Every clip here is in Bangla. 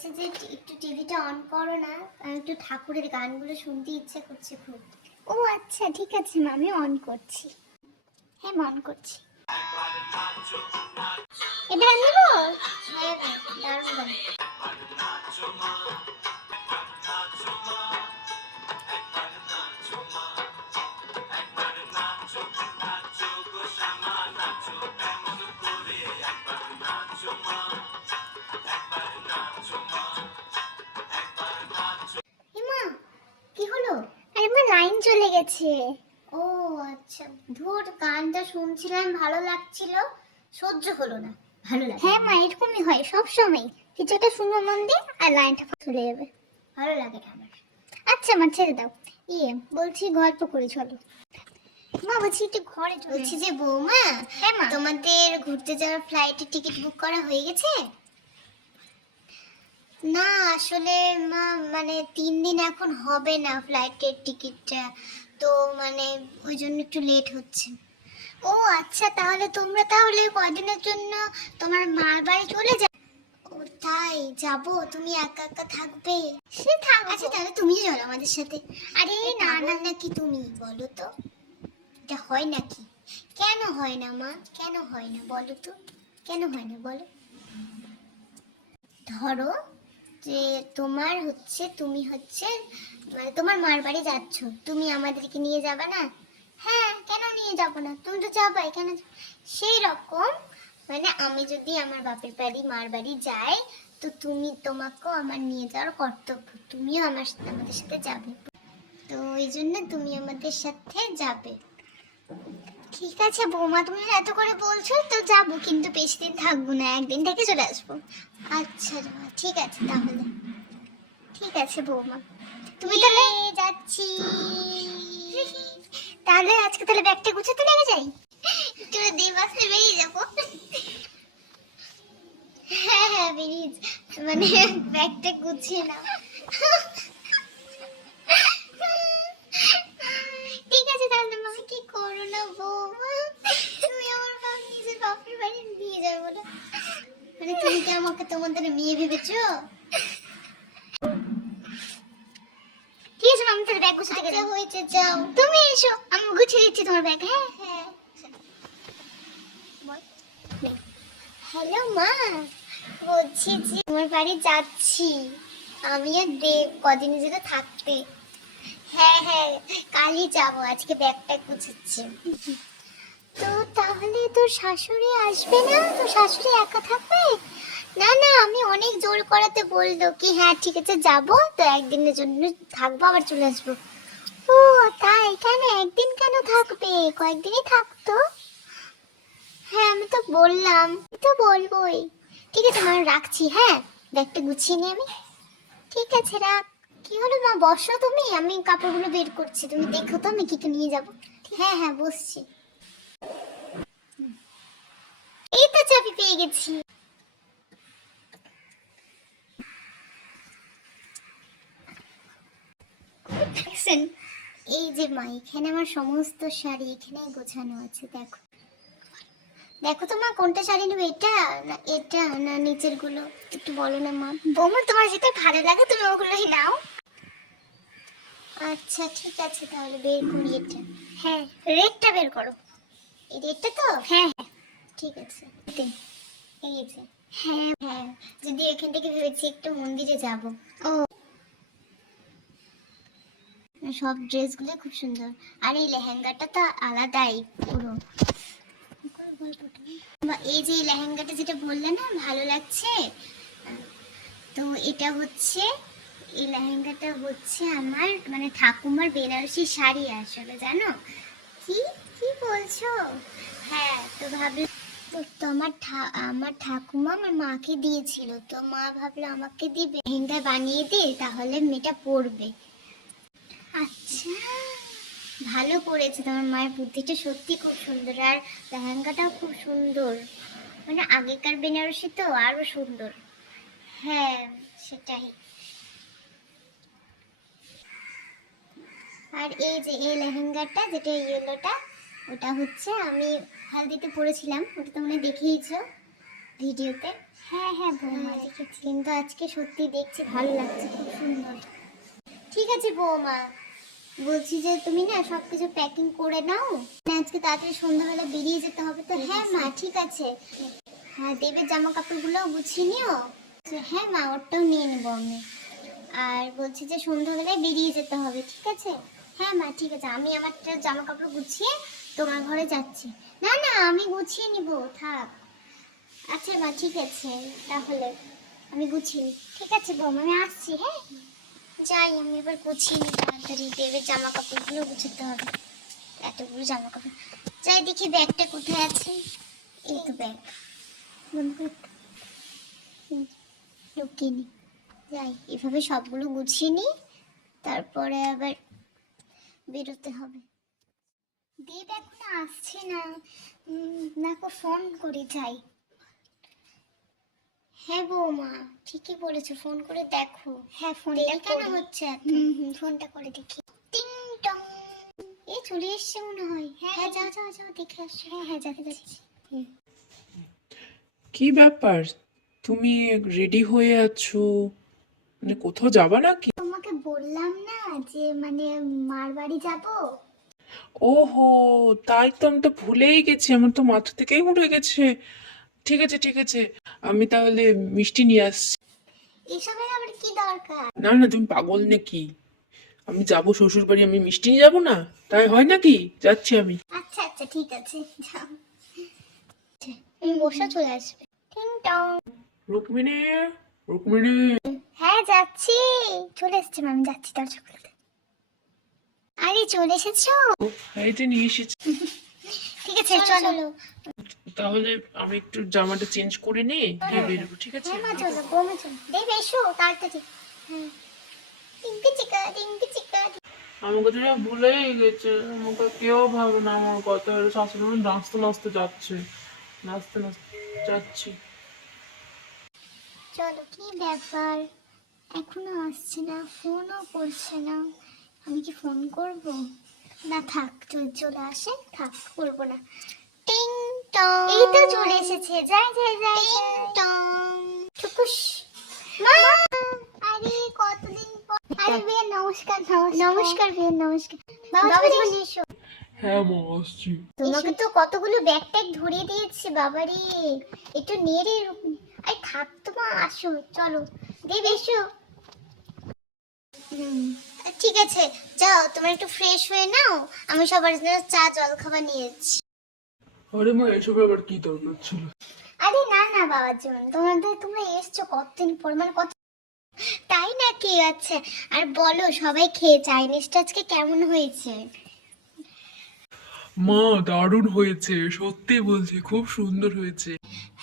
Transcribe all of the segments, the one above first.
বলছে যে একটু টিভিটা অন করো না, আমি একটু ঠাকুরের গানগুলো শুনতে ইচ্ছে করছে খুব। ও আচ্ছা ঠিক আছে মা, আমি অন করছি। হ্যাঁ মা, অন করছি। এবার আমি দেবো। হ্যাঁ হ্যাঁ, দারুণ গান। মা কি হলো? আরে মা, লাইন চলে গেছে। ও আচ্ছা, ধুর গানটা শুনছিলাম, ভালো লাগছিল, সহ্য হলো না, ভালো লাগে। হ্যাঁ মা, এরকমই হয় সব সময়, কিছু একটা শুনবো মন দিয়ে আর লাইনটা চলে যাবে। ভালো লাগে না আমার। আচ্ছা মা, ছেড়ে দাও। বলছি গল্প করি চলো। মা বলছি একটু ঘরে চলে। বলছি যে বৌমা, হ্যাঁ মা। তোমাদের ঘুরতে যাওয়ার ফ্লাইটের টিকিট বুক করা হয়ে গেছে? না আসলে মা, মানে 3 দিন এখন হবে না ফ্লাইটের টিকিটটা, তো মানে ওই জন্য একটু লেট হচ্ছে। ও আচ্ছা, তাহলে তোমরা তাহলে কয়দিনের জন্য তোমার মার বাড়ি চলে যাও? ও তাই, যাবো? তুমি একা একা থাকবে? সে থাক। আচ্ছা তাহলে তুমি চলো আমাদের সাথে। আরে না না, নাকি তুমি বলো তো, এটা হয় নাকি? কেন হয় না মা, কেন হয় না বলো তো, কেন হয় না বলো? ধরো যে তোমার হচ্ছে, তুমি হচ্ছে মানে তোমার মার বাড়ি যাচ্ছ, তুমি আমাদেরকে নিয়ে যাবে না? হ্যাঁ, কেন নিয়ে যাব না, তুমি তো যাবাই, কেন? সেই রকম মানে আমি যদি আমার বাপের বাড়ি মার বাড়ি যাই, তো তোমাকেও আমার নিয়ে যাওয়ার কর্তব্য, তুমিও আমাদের সাথে যাবে, তো ওই জন্য তুমি আমাদের সাথে যাবে। ঠিক আছে বৌমা, তুমি এত করে বলছো তো যাবো, কিন্তু বেশি দিন থাকবো না, একদিন থেকে চলে আসবো। আচ্ছা ঠিক আছে তাহলে। ঠিক আছে বৌমা, তুমি ইয়ে, তাহলে যাচ্ছি। তাহলে আজকে তাহলে ব্যাগটা গুছাতে লেগে যাই। একটু দিয়ে বাসে বেরিয়ে যাবো। হ্যাঁ হ্যাঁ, বেরিয়ে মানে ব্যাগটা গুছিয়ে নাও। ঠিক আছে তাহলে মা। কি করো না বৌমা, তুমি আমার নিজের বাপের বাড়ি দিয়ে যাবে বলে, মানে তুমি কি আমাকে তোমাদের মেয়ে ভেবেছো? ঠিক আছে মা, আমি তাহলে ব্যাগ গুছাতে আচ্ছা গেলাম। হয়েছে, যাও। তুমি এসো, আমি গুছিয়ে দিচ্ছি তোমার ব্যাগ। হ্যাঁ হ্যাঁ। হ্যালো মা, বলছি যে তোমার বাড়ি যাচ্ছি আমি আর দেব, কদিন যেতে থাকতে। হ্যাঁ হ্যাঁ, কালই যাবো, আজকে ব্যাগটা গুছাচ্ছি। তো তাহলে তোর শাশুড়ি আসবে না? তোর শাশুড়ি একা থাকবে? না না, আমি অনেক জোর করাতে বললো কি হ্যাঁ ঠিক আছে যাবো, তো একদিনের জন্য থাকবো আবার চলে আসবো। ও তাই, কেন একদিন কেন থাকবে, কয়েকদিনই থাকতো। হ্যাঁ আমি তো বললাম, তো বলবোই। ঠিক আছে মা, রাখছি, হ্যাঁ ব্যাগটা গুছিয়ে নিই আমি। ঠিক আছে রাখ। কি হলো মা, বসো তুমি, আমি কাপড়গুলো বের করছি, তুমি দেখো তো আমি কি কি নিয়ে যাবো। হ্যাঁ হ্যাঁ বসছি। এই তো চাবি পেয়ে গেছি। দেখছেন? এই যে মা, এখানে আমার সমস্ত শাড়ি এখানেই গোছানো আছে, দেখো। দেখো তো মা, কোনটা শাড়ি নেবে, এটা না এটা না নিচের গুলো, একটু বলো না মা। বৌমা, তোমার যেটা ভালো লাগে তুমি ওগুলোই নাও। আচ্ছা ঠিক আছে, তাহলে বের করি এটা। হ্যাঁ, রেডটা বের করো। এই রেটটা তো? হ্যাঁ হ্যাঁ। ঠিক আছে, এই যে। হ্যাঁ হ্যাঁ, যদি এখান থেকে ভেবেছি একটু মন্দিরে যাব। ও সব ড্রেসগুলো খুব সুন্দর, আর এই লেহেঙ্গাটা তো আলাদাই পুরো। এই যে এই লেহেঙ্গাটা যেটা বললে না ভালো লাগছে, তো এটা হচ্ছে, এই লেহেঙ্গাটা হচ্ছে আমার মানে ঠাকুমার বেনারসি শাড়ি আসলে, জানো? কি কি বলছো? হ্যাঁ, তো ভাবলাম তো আমার ঠাকুমা আমার মাকে দিয়েছিল, তো মা ভাবলো আমাকে দিবে, লেহেঙ্গা বানিয়ে দে তাহলে মেয়েটা পরবে। আচ্ছা, ভালো করেছে, তোমার মায়ের বুদ্ধিটা সত্যি খুব সুন্দর, আর লেহেঙ্গাটাও খুব সুন্দর, মানে আগেকার বেনারসি তো আরো সুন্দর। হ্যাঁ সেটাই। আর এই যে এই লেহেঙ্গাটা যেটা ইয়েলোটা, ওটা হচ্ছে আমি হালদিতে পরেছিলাম, ওটা তো মনে হয় দেখিয়েছো ভিডিওতে। হ্যাঁ হ্যাঁ বৌমা দেখেছি। কিন্তু আজকে সত্যি দেখছি ভালো লাগছে, খুব সুন্দর। ঠিক আছে বৌমা, বলছি যে তুমি না সবকিছু প্যাকিং করে নাও, আজকে তাড়াতাড়ি সন্ধ্যাবেলা বেরিয়ে যেতে হবে তো। হ্যাঁ মা ঠিক আছে। হ্যাঁ দেবের জামা কাপড়গুলো গুছিয়ে নিও। হ্যাঁ মা ওরটাও নিয়ে নেবো আমি। আর বলছি যে সন্ধ্যাবেলায় বেরিয়ে যেতে হবে, ঠিক আছে? হ্যাঁ মা ঠিক আছে, আমি আমার জামা কাপড় গুছিয়ে তোমার ঘরে যাচ্ছি। না না আমি গুছিয়ে নিব, থাক। আচ্ছা মা ঠিক আছে, তাহলে আমি গুছিয়ে নিই। ঠিক আছে বৌমা আমি আসছি। হ্যাঁ যাই, আমি এবার গুছিয়ে নিই তাড়াতাড়ি, দেবের জামা কাপড়গুলো গুছাতে হবে, এতগুলো জামা কাপড়। যাই দেখি ব্যাগটা কোথায় আছে। এই তো ব্যাগ, লুকিয়ে নি। যাই এভাবে সবগুলো গুছিয়ে নিই, তারপরে আবার বেরোতে হবে। দেব এখন আসছে না, না ফোন করে যাই। হ্যাঁ বৌমা ঠিকই বলেছো, ফোন করে দেখো। হ্যাঁ ফোনটা কেন হচ্ছে এত? ফোনটা করে দেখি। টিং টং, এ চলে এসছে মনে হয়। হ্যাঁ হ্যাঁ যাও যাও যাও দেখে আসছো। হ্যাঁ হ্যাঁ যাচ্ছি যাচ্ছি। কি ব্যাপার, তুমি রেডি হয়ে আছো? মানে কোথাও যাবা নাকি? তোমাকে বললাম না যে মানে মার বাড়ি যাবো। ওহো, তাই তো, আমি তো ভুলেই গেছি, আমার তো মাথা থেকেই উঠে গেছে। ঠিক আছে ঠিক আছে, আমি তাহলে মিষ্টি নিয়ে আসছি। এসবের আবার কি দরকার? না না, তুমি পাগল নাকি? আমি যাবো শ্বশুর বাড়ি, আমি মিষ্টি নিয়ে যাবো না? তাই হয় নাকি? যাচ্ছি আমি। আচ্ছা আচ্ছা ঠিক আছে যাও। তুমি বসে চলে আসবে। টিং টং। রুক্মিণী, রুক্মিণী। হ্যাঁ যাচ্ছি, চলে এসেছি ম্যাম, যাচ্ছি দরজা খুলতে। আরে চলে এসেছো? ও, এই যে নিয়ে এসেছি। ঠিক আছে চলো। তাহলে আমি একটু জামাটা চেঞ্জ করে নিয়ে দিয়ে বেরোবো, ঠিক আছে? হ্যাঁ মা চলো, বৌমা চলো, দেব এসো তাড়াতাড়ি। হ্যাঁ টিঙ্কি চিকা টিঙ্কি চিকা। আমাকে তো সব ভুলেই গেছে, আমাকে কেউ ভাবে না আমার কথা। শাশুড়ি মা নাচতে নাচতে যাচ্ছে, নাচতে নাচতে যাচ্ছি। চলো, কি ব্যাপার এখনো আসছে না, ফোনও করছে না। আমি কি ফোন করব? না থাক, যদি চলে আসে থাক, করবো না। টিং টং, এই তো চলে এসেছে, যাই যাই যাই। টিং টং টুকুস। মা, আরে কতদিন পর। আরে বিয়ে নমস্কার নমস্কার নমস্কার বিয়ে নমস্কার। বাবা চলে এসো। হ্যাঁ মা, আসছি। তোমাকে তো কতগুলো ব্যাগ ট্যাগ ধরিয়ে দিয়েছি বাবারে, একটু নেড়ে। আরে থাক তো মা, আসো চলো, দেব এসো। ঠিক আছে যাও, তোমরা একটু ফ্রেশ হয়ে নাও, আমি সবার জন্য চা জল খাবার নিয়ে যাচ্ছি। আরে মা, এসব আবার কি দরকার ছিল? আরে না না বাবার জন্য, তোমরা এসছো কতদিন পর, মানে কত। তাই নাকি? আচ্ছা, আর বলো সবাই খেয়ে চাইনিজটা আজকে কেমন হয়েছে? মা, দারুণ হয়েছে, সত্যি বলছি, খুব সুন্দর হয়েছে।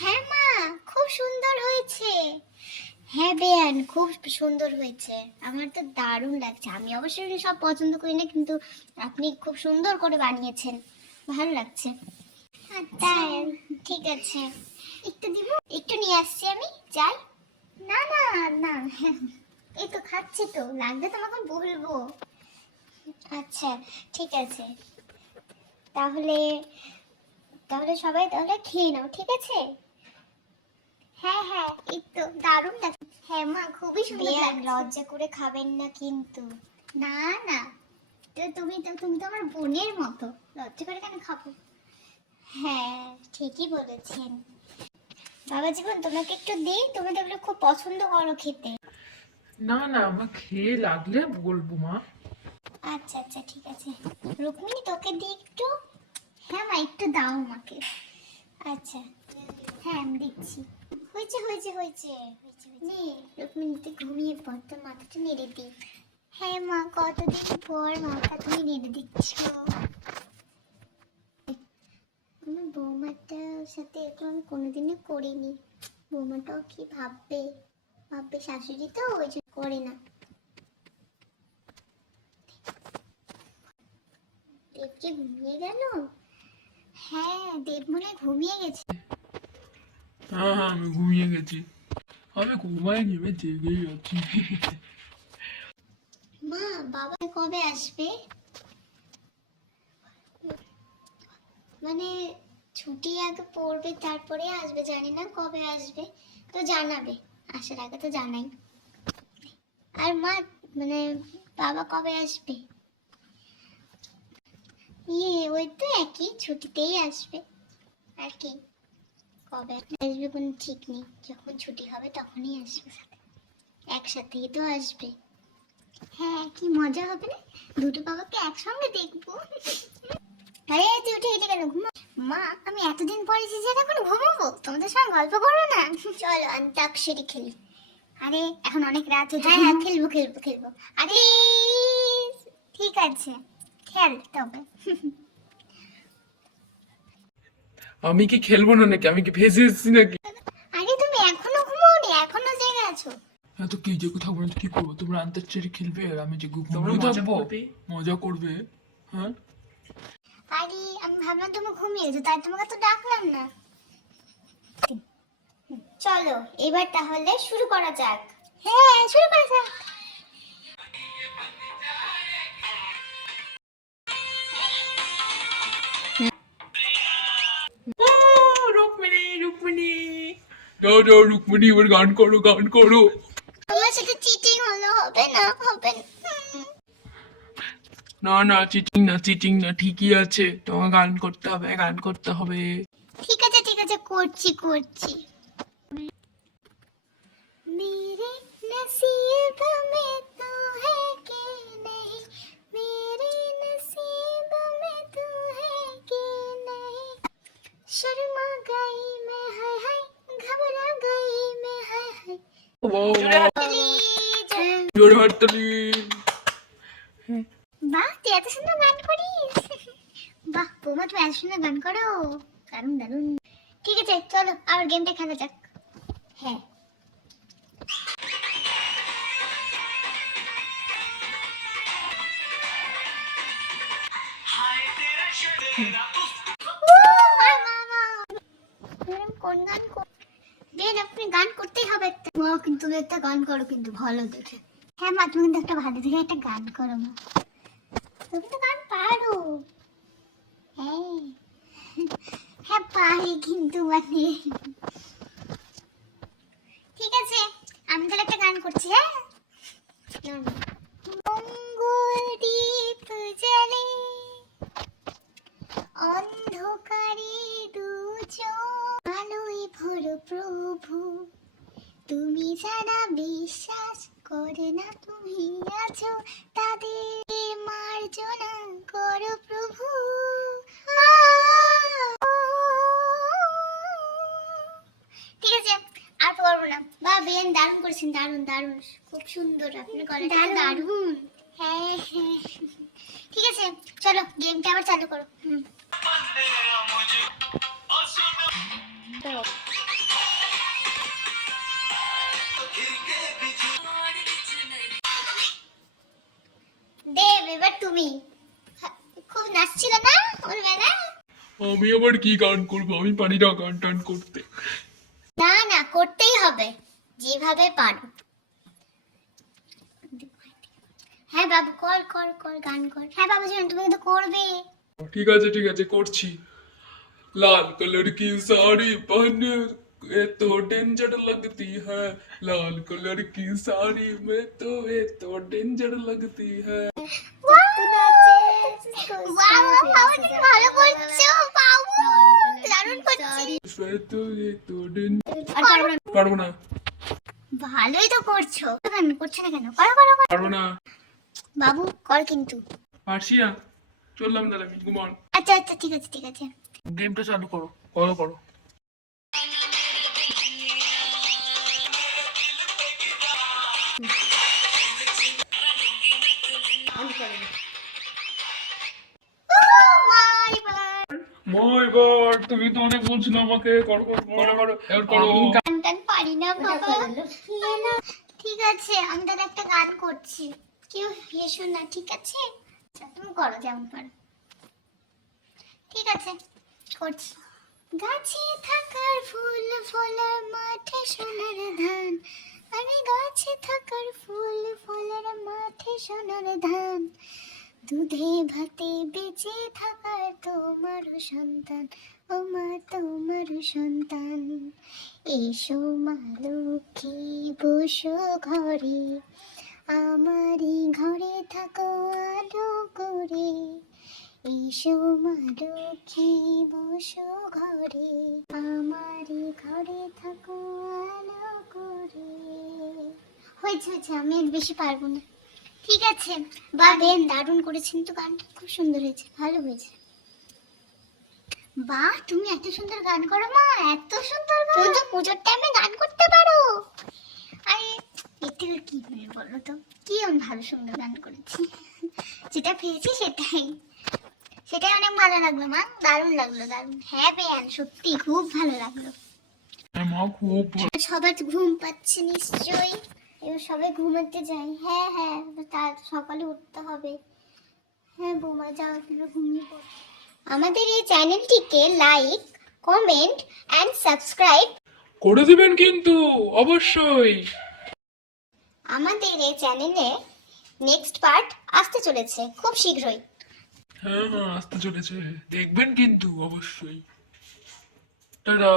হ্যাঁ মা, খুব সুন্দর হয়েছে। হ্যাঁ বেয়ান, খুব সুন্দর হয়েছে, আমার তো দারুণ লাগছে। আমি অবশ্যই সব পছন্দ করি না, কিন্তু আপনি খুব সুন্দর করে বানিয়েছেন, ভালো লাগছে। তাই ঠিক আছে, একটু দিব, একটু নিয়ে আসছি আমি, যাই। না না না, এই তো খাচ্ছি তো, লাগবে তোমাকে বলবো। আচ্ছা ঠিক আছে, তাহলে তাহলে সবাই তাহলে খেয়ে নাও, ঠিক আছে? হ্যাঁ হ্যাঁ এই তো দারুণ লাগছে। হ্যাঁ মা খুবই সুন্দর লাগছে। লজ্জা করে খাবেন না কিন্তু। না না, তো তুমি তো আমার বোনের মতো, লজ্জা করে কেন খাবো? হ্যাঁ ঠিকই বলেছেন। বাবা জীবন তোমাকে একটু দিই, তুমি তো এগুলো খুব পছন্দ করো খেতে। না না, আমার খেয়ে লাগলে বলবো মা। আচ্ছা আচ্ছা ঠিক আছে, রুক্মিণী তোকে দিই একটু। হ্যাঁ মা একটু দাও আমাকে। আচ্ছা হ্যাঁ আমি দিচ্ছি। হয়েছে হয়েছে হয়েছে হয়েছে নে রুক্মিণীতে, ঘুমিয়ে পর, তোর মাথাটা নেড়ে দিই। হ্যাঁ মা, কতদিন পর মাথা তুমি নেড়ে দিচ্ছ। আমার বৌমাটার সাথে এরকম আমি কোনোদিনও করিনি। বৌমাটাও কি ভাববে, ভাববে শাশুড়ি তো ওই জন্য করে না। দেব কি ঘুমিয়ে গেল? হ্যাঁ দেব মনে হয় ঘুমিয়ে গেছে। হ্যাঁ হ্যাঁ, আমি ঘুমিয়ে গেছি। আমি ঘুমাই নেবে জেগেই আছি। মা বাবা কবে আসবে? মানে ছুটি আগে পড়বে তারপরে আসবে, জানি না কবে আসবে। তো জানাবে, আসার আগে তো জানাই। আর মা মানে বাবা কবে আসবে? ওই তো একই ছুটিতেই আসবে আর কি। কবে আসবে কোনো ঠিক নেই, যখন ছুটি হবে তখনই আসবে, একসাথেই তো আসবে। হ্যাঁ কি মজা হবে না, দুটো বাবাকে একসঙ্গে দেখবো। আরে তুই উঠে গেলি কেন? ঘুমা। মা আমি এতদিন পরে এসেছি, এখন ঘুমাবো? তোমাদের সঙ্গে গল্প করো না। চলো অন্তাক্ষরী খেলি। আরে এখন অনেক রাত হয়েছে। হ্যাঁ হ্যাঁ খেলবো খেলবো খেলবো। আরে ঠিক আছে খেল তবে। আমি কি খেলবো না নাকি? আমি কি ভেসে এসেছি নাকি? আরে তুমি এখনো ঘুমাওনি, এখনো জেগে আছো? হ্যাঁ তো কি জেগে থাকবো না তো কি করবো? তোমরা আন্তাক্ষরী খেলবে আর আমি যে তোমরা ঘুমিয়ে মজা থাকবো, করবে। মজা করবে। হ্যাঁ আরে আমি ভাবলাম তুমি ঘুমিয়েছো, তাই তোমাকে তো ডাকলাম না। চলো এবার তাহলে শুরু করা যাক। হ্যাঁ শুরু করা যাক। ও রুকমিনি, রুকমিনি। যাও যাও রুকমিনি, এবার গান করো গান করো। তোমার সাথে চিটিং হলো, হবে না হবে না। না না চিটিং না, চিটিং না, ঠিকই আছে। তোমার গান করতে হবে, গান করতে হবে। ঠিক আছে করছি করছি। मेरे नसीब में तू है कि नहीं, मेरे नसीब में तू है कि नहीं, शर्मा गई मैं हाय हाय, घबरा गई मैं हाय हाय। জোরে হাত জোরে হাততালি। বাহ তুই এত সুন্দর গান করিস। বাহ বৌমা তুমি এত সুন্দর গান করো, দারুণ দারুণ। ঠিক আছে চলো আর গেমটা খেলা যাক। হ্যাঁ কোন গান বেন আপনি গান করতেই হবে একটা। মা কিন্তু তুমি একটা গান করো কিন্তু ভালো দেখে। হ্যাঁ মা তুমি কিন্তু একটা ভালো দেখে একটা গান করো মা, তুমি তো গান পারো। হ্যাঁ হ্যাঁ পারি কিন্তু মানে ঠিক আছে আমি তাহলে একটা গান করছি। হ্যাঁ মঙ্গল দ্বীপ জ্বলে অন্ধকারে দু চোখ, আলোয় ভরো প্রভু, তুমি যারা বিশ্বাস করে না তুমি আছো, তাদের মার্জনা করো প্রভু। ঠিক আছে আর পারবো না। বা বেন দারুণ করেছেন, দারুণ দারুণ, খুব সুন্দর আপনার গলাটা দারুণ। হ্যাঁ হ্যাঁ ঠিক আছে চলো গেমটা আবার চালু করো। দেব এবার তুমি। খুব নাচছিল না ওর বেলা? আমি আবার কি গান করবো? আমি পারি না গান টান করতে। না না করতেই হবে যেভাবে পারো। হ্যাঁ বাবু কর কর কর গান কর। হ্যাঁ বাবু জান তুমি কিন্তু করবে। ঠিক আছে করছি। लाल कलर की साड़ी पहने ये तो डेंजर लगती है, लाल कलर की साड़ी में तो ये तो डेंजर लगती है। ভালো করছো বাবু, দারুণ করছিস। इसमें तो ये तो डेंजर। আর পারবো না। পারবো না ভালোই তো করছো, গান করছো না কেন? করো করো করো। পারবো না বাবু কর কিন্তু। পারছি না। চললাম তাহলে আমি, ঘুমান। আচ্ছা আচ্ছা ঠিক আছে ঠিক আছে। গেমটা চালু করো, করো করো। মই গড, তুমি তো অনেক বলছিল আমাকে করো করো করো করো, এবার করো। গান টান পারি না বাবা। ঠিক আছে আমি তাহলে একটা গান করছি, কেউ হেসো না ঠিক আছে? আচ্ছা তুমি করো যেমন পারো। ঠিক আছে করছি। গাছে থাকার ফুল ফলার মাঠে সোনার ধান, আরে গাছে থাকার ফুল ফলার মাঠে সোনার ধান, দুধে ভাতে বেঁচে থাকার তোমার সন্তান, ও মা তোমার সন্তান, এসো মা লক্ষ্মী বসো ঘরে, আমারই ঘরে থাকো আলো করে, এসো মা লক্ষ্মী বসো ঘরে, আমারই ঘরে থাকো আলো করে। হয়েছে হয়েছে, আমি আর বেশি পারবো না। ঠিক আছে, বা বেন দারুণ করেছেন তো, গানটা খুব সুন্দর হয়েছে, ভালো হয়েছে। বাহ, তুমি এত সুন্দর গান করো মা, এত সুন্দর গান। তুমি তো পুজোর টাইমে গান করতে পারো। আরে এর থেকে কি হবে বলো তো, কি আমি ভালো সুন্দর গান করেছি, যেটা পেয়েছি সেটাই, সেটাই অনেক ভালো লাগলো মা, দারুণ লাগলো, দারুণ। হ্যাঁ বেয়ান, সত্যি খুব ভালো লাগলো। হ্যাঁ মা, খুব ভালো। সবার ঘুম পাচ্ছে নিশ্চয়ই, এবার সবাই ঘুমাতে যাই। হ্যাঁ হ্যাঁ, তার সকালে উঠতে হবে। হ্যাঁ বৌমা, যাও তুমি ঘুমিয়ে পড়ো। আমাদের এই চ্যানেলটিকে লাইক, কমেন্ট অ্যান্ড সাবস্ক্রাইব। করে দিবেন কিন্তু অবশ্যই। আমাদের এই চ্যানেলে নেক্সট পার্ট আসতে চলেছে খুব শীঘ্রই। হ্যাঁ হ্যাঁ, আসতে চলেছে, দেখবেন কিন্তু অবশ্যই। টাটা।